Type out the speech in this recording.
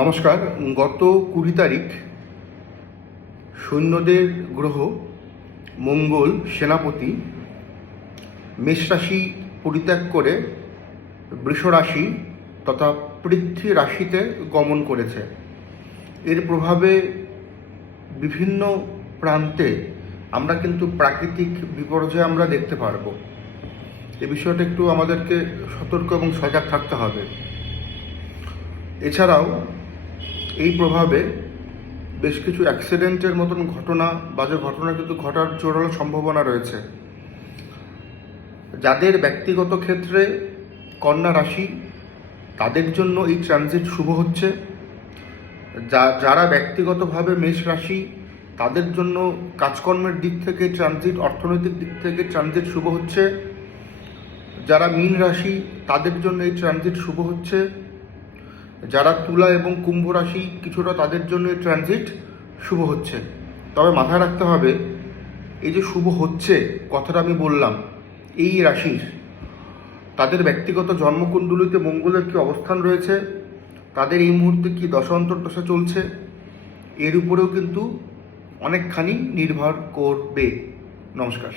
নমস্কার। গত 20 তারিখ সৈন্যদের গ্রহ মঙ্গল সেনাপতি মেষ রাশি পরিত্যাগ করে বৃষ রাশি তথা পৃথ্বী রাশিতে গমন করেছে। এর প্রভাবে বিভিন্ন প্রান্তে আমরা কিন্তু প্রাকৃতিক বিপর্যয় আমরা দেখতে পারবো। এ বিষয়টা একটু আমাদেরকে সতর্ক এবং সজাগ থাকতে হবে। এছাড়াও এই প্রভাবে বেশ কিছু অ্যাক্সিডেন্টের মতন ঘটনা, বাজে ঘটনা কিন্তু ঘটার জোরালো সম্ভাবনা রয়েছে। যাদের ব্যক্তিগত ক্ষেত্রে কন্যা রাশি, তাদের জন্য এই ট্রানজিট শুভ হচ্ছে। যারা ব্যক্তিগতভাবে মেষ রাশি, তাদের জন্য কাজকর্মের দিক থেকে ট্রানজিট, অর্থনৈতিক দিক থেকে ট্রানজিট শুভ হচ্ছে। যারা মীন রাশি, তাদের জন্য এই ট্রানজিট শুভ হচ্ছে। যারা তুলা এবং কুম্ভ রাশি কিছুটা, তাদের জন্য এই ট্রানজিট শুভ হচ্ছে। তবে মাথায় রাখতে হবে, এই যে শুভ হচ্ছে কথাটা আমি বললাম, এই রাশির তাদের ব্যক্তিগত জন্মকুণ্ডলিতে মঙ্গলের কী অবস্থান রয়েছে, তাদের এই মুহূর্তে কী দশা অন্তর্দশা চলছে, এর উপরেও কিন্তু অনেকখানি নির্ভর করবে। নমস্কার।